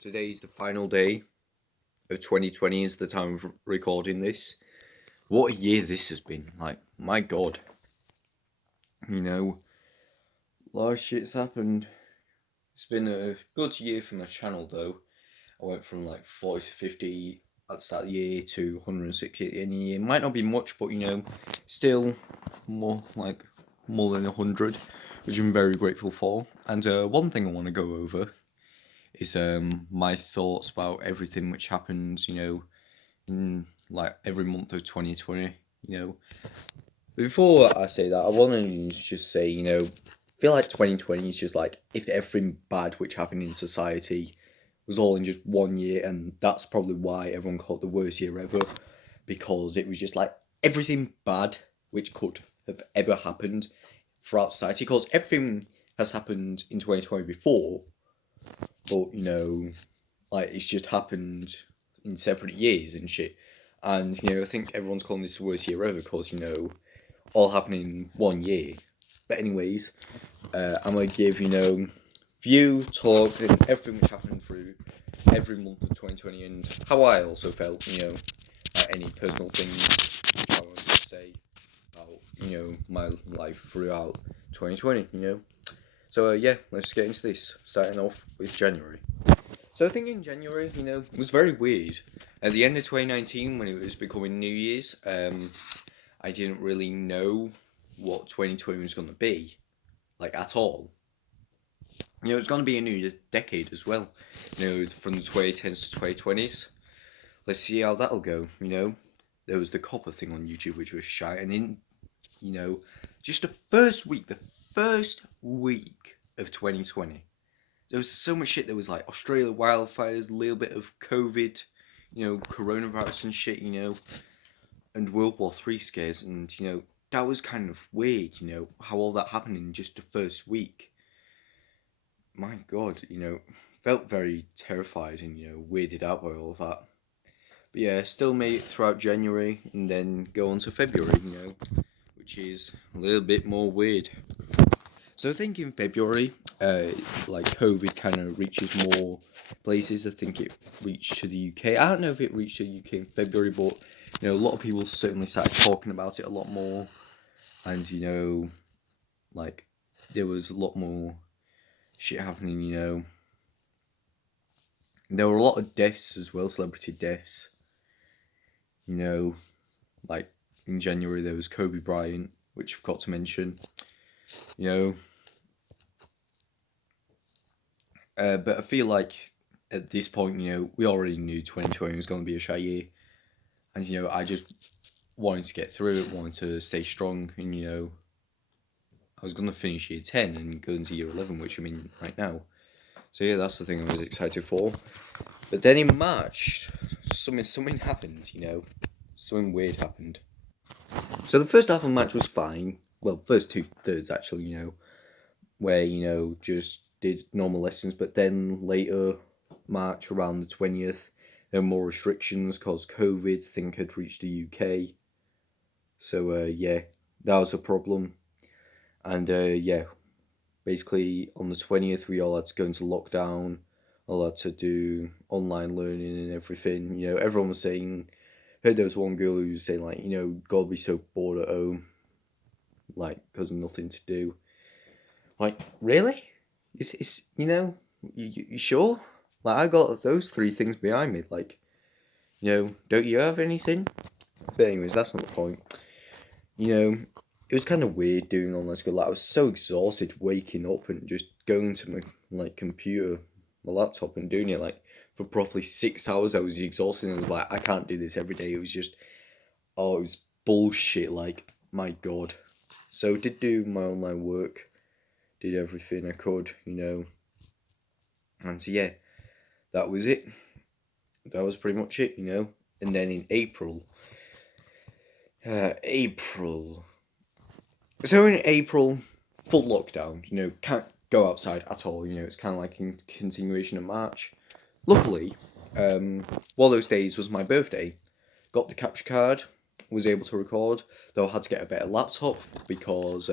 Today is the final day of 2020 is the time of recording this. What a year this has been. Like, my god. You know, a lot of shit's happened. It's been a good year for my channel though. I went from like 40 to 50 at the start of the year to 160 at the end of the year. Might not be much, but still more than 100, which I'm very grateful for. And one thing I want to go over is my thoughts about everything which happened, in like every month of 2020. You know, before I say that, I want to just say, I feel like 2020 is just like if everything bad which happened in society was all in just one year, and that's probably why everyone called it the worst year ever, because it was just like everything bad which could have ever happened throughout society. Because everything has happened in 2020 before, but like it's just happened in separate years and shit. And I think everyone's calling this the worst year ever because all happening in one year. But anyways, I'm gonna give view, talk, and everything which happened through every month of 2020 and how I also felt. Any personal things which I want to say about my life throughout 2020. So yeah, let's get into this. Starting off with January. So I think in January, it was very weird. At the end of 2019, when it was becoming New Year's, I didn't really know what 2020 was going to be, like at all. It's going to be a new decade as well. From the 2010s to 2020s. Let's see how that'll go. There was the copper thing on YouTube, which was shy, and in just the first week of 2020. There was so much shit. There was like Australia wildfires, a little bit of COVID, coronavirus and shit, and World War Three scares, and that was kind of weird. How all that happened in just the first week. My God, felt very terrified and weirded out by all that. But yeah, still made it throughout January and then go on to February. Which is a little bit more weird. So I think in February, like COVID kind of reaches more places. I think it reached to the UK. I don't know if it reached the UK in February, but a lot of people certainly started talking about it a lot more, and like there was a lot more shit happening. There were a lot of deaths as well, celebrity deaths. Like in January there was Kobe Bryant, which I've got to mention. But I feel like at this point, we already knew 2020 was going to be a shy year, and I just wanted to get through it, wanted to stay strong, and I was going to finish year 10 and go into year 11, which I'm in right now. So yeah, that's the thing I was excited for. But then in March, something happened. Something weird happened. So the first half of the match was fine. Well, first 2/3 actually. Where just did normal lessons, but then later March around the 20th there were more restrictions because COVID I think had reached the UK. So yeah, that was a problem. And yeah, basically on the 20th we all had to go into lockdown, all had to do online learning and everything. Everyone was saying, heard there was one girl who was saying like, God be so bored at home, like because of nothing to do. Like, really? It's you sure? Like, I got those three things behind me. Like, don't you have anything? But anyways, that's not the point. It was kind of weird doing online school. Like, I was so exhausted waking up and just going to my computer, my laptop, and doing it like for probably 6 hours. I was exhausted and I was like, I can't do this every day. It was just, oh, it was bullshit. Like, my God. So I did do my online work, did everything I could, and so yeah, that was it. That was pretty much it. And then in April. So in April, full lockdown. Can't go outside at all. It's kind of like a continuation of March. Luckily, one of those days was my birthday. Got the capture card, was able to record. Though I had to get a better laptop because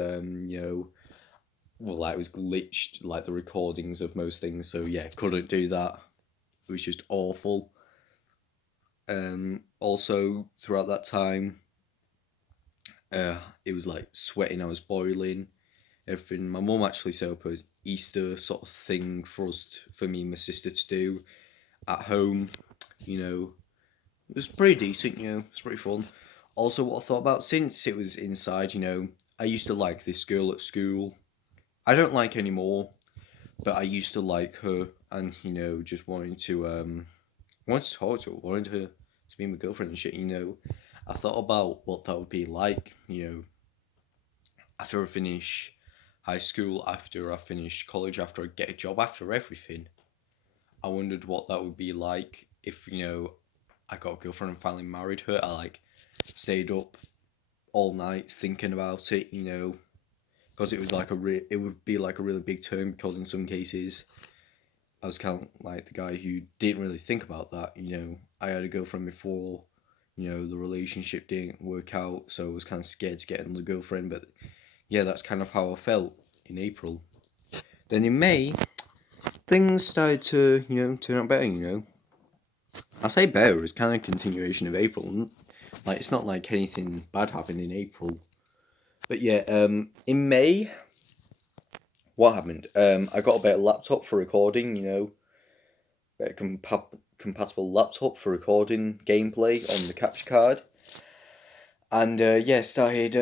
well, it was glitched like the recordings of most things. So yeah, couldn't do that. It was just awful. Also, throughout that time, it was like sweating. I was boiling. Everything. My mum actually set up a Easter sort of thing for me and my sister to do at home. You know, it was pretty decent. You know, it's pretty fun. Also, what I thought about since it was inside, you know, I used to like this girl at school. I don't like anymore, but I used to like her, and you know, just wanted to talk to her, wanted her to be my girlfriend and shit. You know, I thought about what that would be like. You know, after I finish high school, after I finish college, after I get a job, after everything. I wondered what that would be like if, you know, I got a girlfriend and finally married her. I like stayed up all night thinking about it, you know, because it was like it would be like a really big turn because in some cases I was kind of like the guy who didn't really think about that, you know. I had a girlfriend before, you know, the relationship didn't work out, so I was kind of scared to get another girlfriend, but yeah, that's kind of how I felt in April. Then in May, things started to, you know, turn out better, you know. I say better, it's kind of a continuation of April. Like, it's not like anything bad happened in April. But yeah, in May, what happened? I got a better laptop for recording, you know, better compatible laptop for recording gameplay on the capture card. And yeah, started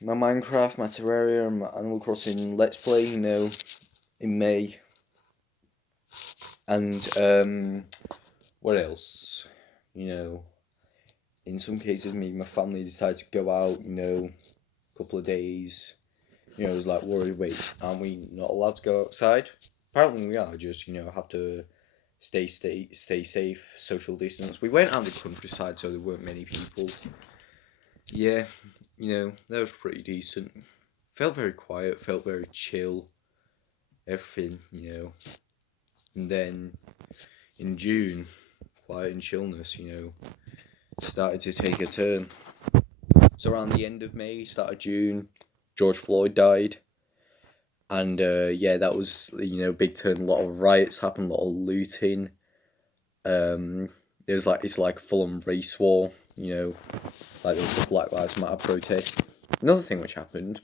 my Minecraft, my Terraria, and my Animal Crossing Let's Play, you know, in May. And what else? You know, in some cases, me and my family decided to go out, you know, a couple of days. You know, I was like worried, wait, aren't we not allowed to go outside? Apparently we are, just, you know, have to stay safe, social distance. We went out the countryside, so there weren't many people. Yeah, you know, that was pretty decent. Felt very quiet, felt very chill, everything, you know. And then in June, quiet and chillness, you know, started to take a turn. So around the end of May, start of June, George Floyd died. And yeah, that was, you know, big turn. A lot of riots happened, a lot of looting. There was like it's like full on race war, you know, like there was a Black Lives Matter protest. Another thing which happened,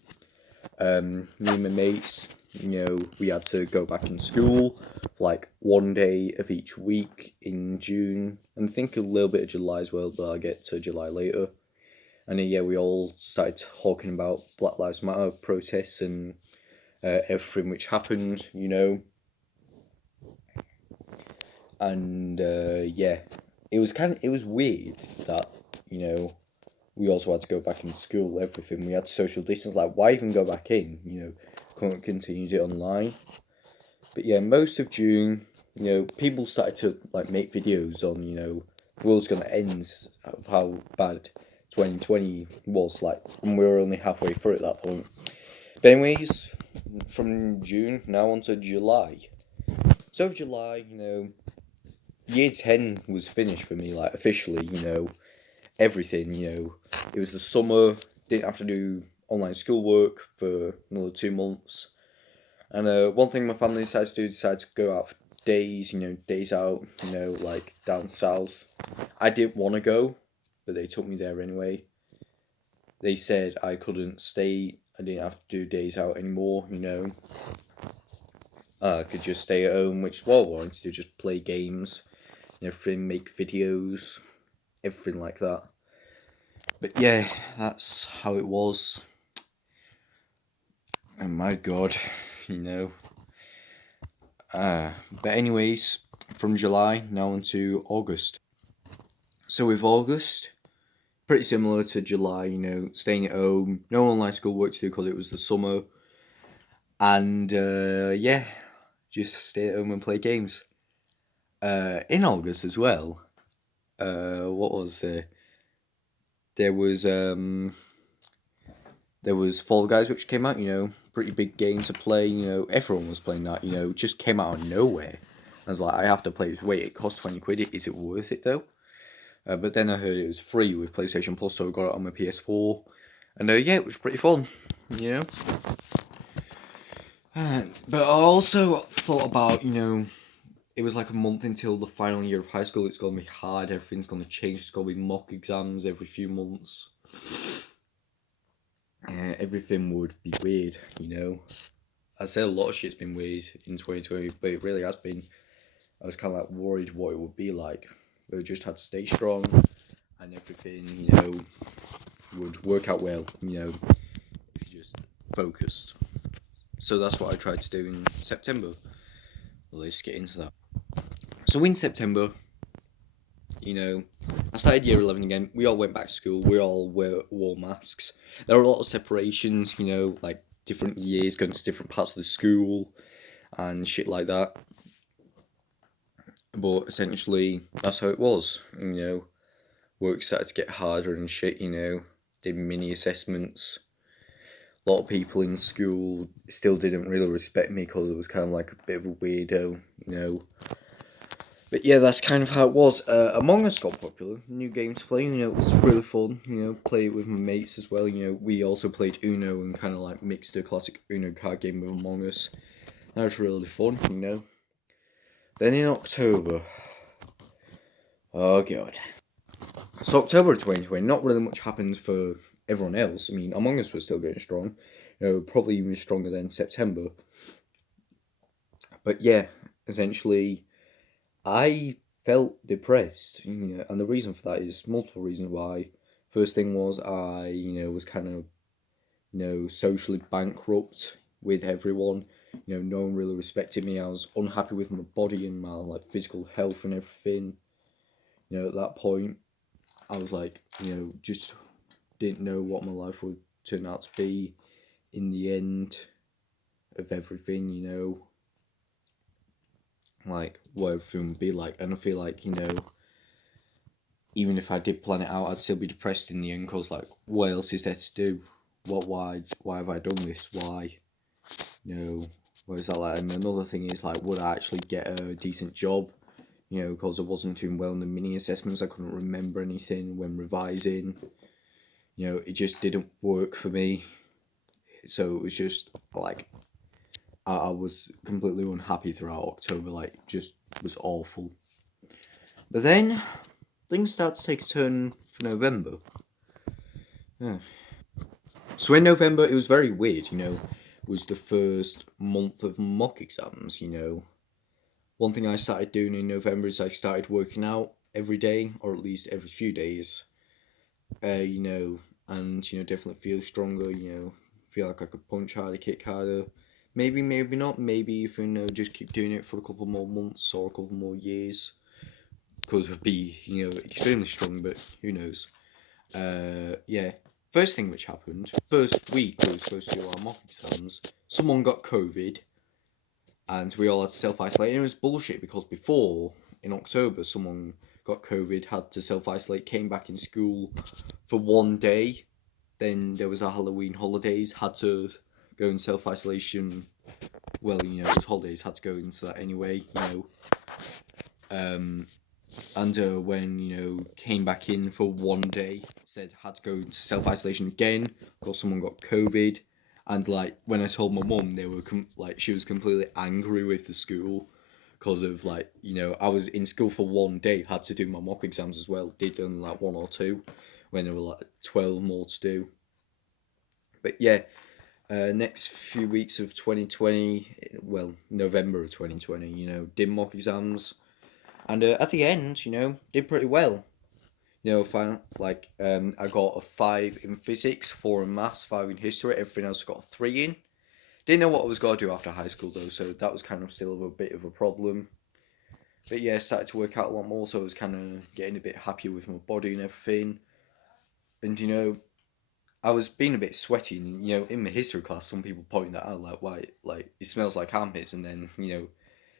me and my mates, you know, we had to go back in school for like one day of each week in June, and I think a little bit of July as well, but I'll get to July later. And then, yeah, we all started talking about Black Lives Matter protests and everything which happened, you know. And yeah, it was weird that, you know, we also had to go back in school, everything. We had to social distance. Like, why even go back in? You know, couldn't continue it online. But yeah, most of June, you know, people started to like make videos on, you know, the world's gonna end, of how bad 2020 was like, and we were only halfway through at that point. But anyways, from June now on to July. So July, you know, year 10 was finished for me, like officially, you know, everything, you know. It was the summer, didn't have to do online schoolwork for another 2 months. And one thing my family decided to go out for days, you know, days out, you know, like down south. I didn't want to go, but they took me there anyway. They said I couldn't stay, I didn't have to do days out anymore, you know. I could just stay at home, which is what I wanted to do, just play games and everything, make videos, everything like that. But yeah, that's how it was. And my god, you know. But anyways, from July now into August. So with August, pretty similar to July, you know, staying at home, no online schoolwork to do because it was the summer. And yeah, just stay at home and play games. In August as well, what was there was there was Fall Guys which came out, you know, pretty big game to play, you know, everyone was playing that, you know, just came out of nowhere. I was like, I have to play this. Wait, it costs 20 quid, is it worth it though? But then I heard it was free with PlayStation Plus, so I got it on my PS4. And yeah, it was pretty fun, you know. But I also thought about, you know, it was like a month until the final year of high school. It's gonna be hard. Everything's gonna change. It's gonna be mock exams every few months. Everything would be weird, you know. I say a lot of shit's been weird in 2020, but it really has been. I was kind of like worried what it would be like. But I just had to stay strong, and everything, you know, would work out well, you know, if you just focused. So that's what I tried to do in September. Well, let's get into that. So in September, you know, I started year 11 again. We all went back to school. We all wore masks. There were a lot of separations, you know, like different years going to different parts of the school and shit like that. But essentially, that's how it was, you know. Work started to get harder and shit, you know. Did mini assessments. A lot of people in school still didn't really respect me because I was kind of like a bit of a weirdo, you know. But yeah, that's kind of how it was. Among Us got popular. New game to play, you know, it was really fun, you know, play it with my mates as well, you know. We also played Uno and kind of like mixed a classic Uno card game with Among Us. That was really fun, you know. Then in October, oh god. So October 2020, not really much happened for everyone else. I mean, Among Us was still going strong, you know, probably even stronger than September. But yeah, essentially, I felt depressed, you know, and the reason for that is multiple reasons why. First thing was I, you know, was kind of, you know, socially bankrupt with everyone. You know, no one really respected me. I was unhappy with my body and my like physical health and everything. You know, at that point, I was like, you know, just didn't know what my life would turn out to be in the end of everything, you know, like what everything would be like. And I feel like, you know, even if I did plan it out, I'd still be depressed in the end because, like, what else is there to do? Why have I done this? Why? You know, what is that like? And another thing is, like, would I actually get a decent job? You know, because I wasn't doing well in the mini assessments, I couldn't remember anything when revising. You know, it just didn't work for me. So it was just like I was completely unhappy throughout October. Like, just was awful. But then things start to take a turn for November. Yeah. So in November, it was very weird. You know, it was the first month of mock exams. You know, one thing I started doing in November is I started working out every day, or at least every few days. You know, and you know, definitely feel stronger. You know, feel like I could punch harder, kick harder. Maybe, maybe not. Maybe if you know, just keep doing it for a couple more months or a couple more years, because I'd be you know extremely strong. But who knows? Yeah. First thing which happened, first week we were supposed to do our mock exams, someone got COVID, and we all had to self-isolate. And it was bullshit because before, in October, someone got COVID, had to self-isolate, came back in school for one day. Then there was our Halloween holidays, had to go in self-isolation. Well, you know, it was holidays, had to go into that anyway, you know. And when, you know, came back in for one day, said had to go into self-isolation again because someone got COVID. And, like, when I told my mum, they were, like, she was completely angry with the school because of, like, you know, I was in school for one day, had to do my mock exams as well, did only, like, one or two, when there were, like, 12 more to do. But, yeah, next few weeks of 2020, well, November of 2020, you know, did mock exams. And at the end, you know, did pretty well. You know, I got a 5 in physics, 4 in maths, 5 in history. Everything else I got a 3 in. Didn't know what I was going to do after high school though, so that was kind of still a bit of a problem. But yeah, started to work out a lot more, so I was kind of getting a bit happier with my body and everything. And you know, I was being a bit sweaty. And, you know, in my history class, some people pointed that out, like, why, like, it smells like armpits. And then, you know,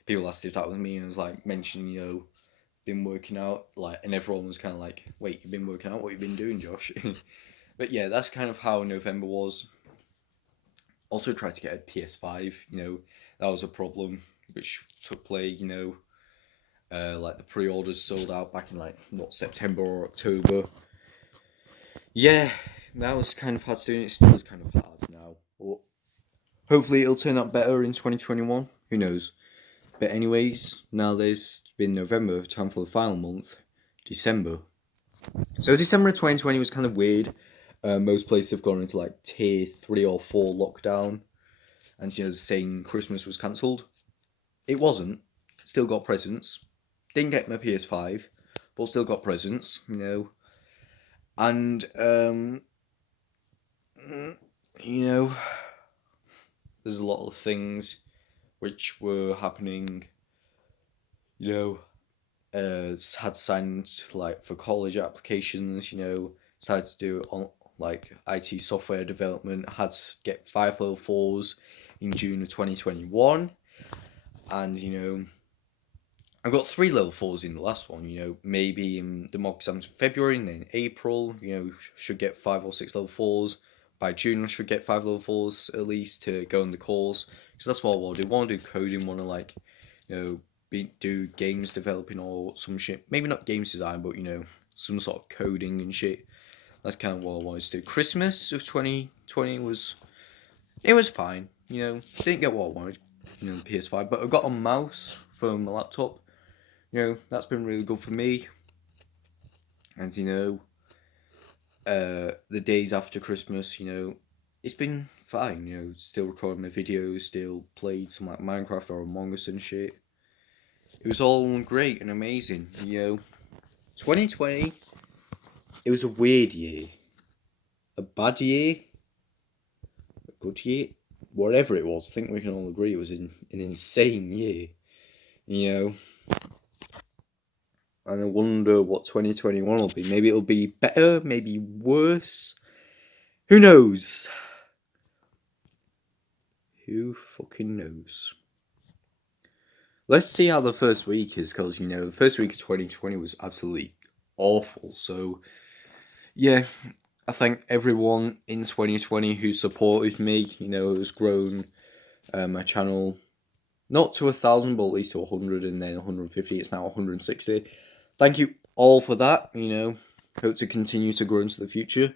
people asked if that was me, and I was like, mentioning, you know, been working out, like, and everyone was kind of like, wait, you've been working out? What you been doing, Josh? But yeah, that's kind of how November was. Also tried to get a PS5, you know, that was a problem, which took play, you know, like the pre-orders sold out back in like, what, September or October. Yeah, that was kind of hard to do, and it still is kind of hard now, but hopefully it'll turn out better in 2021, who knows. But anyways, now there's been November, time for the final month, December. So December of 2020 was kind of weird. Most places have gone into like tier 3 or 4 lockdown, and saying Christmas was cancelled. It wasn't. Still got presents. Didn't get my PS5, but still got presents. And there's a lot of things which were happening. Had signed like for college applications. Decided to do on like IT software development. Had to get 5 level 4s in June of 2021, and I got 3 level 4s in the last one. Maybe in the mock exams in February, and then April. Should get 5 or 6 level 4s. By June, I should get 5 level 4s at least to go in the course. Because that's what I want to do. Want to do coding. Want to like, do games developing or some shit. Maybe not games design, but some sort of coding and shit. That's kind of what I wanted to do. Christmas of 2020 was fine. Didn't get what I wanted. The PS5, but I got a mouse for my laptop. That's been really good for me. And the days after Christmas, it's been fine. Still recording my videos, still played some like Minecraft or Among Us and shit. It was all great and amazing. 2020, it was a weird year, a bad year, a good year, whatever it was. I think we can all agree it was an insane year. And I wonder what 2021 will be. Maybe it'll be better, maybe worse. Who knows? Who fucking knows? Let's see how the first week is, because, the first week of 2020 was absolutely awful. So, yeah, I thank everyone in 2020 who supported me. It has grown my channel not to 1,000, but at least to 100, and then 150. It's now 160. Thank you all for that. Hope to continue to grow into the future.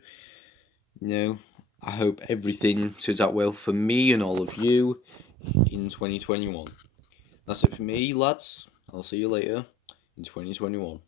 I hope everything turns out well for me and all of you in 2021. That's it for me, lads. I'll see you later in 2021.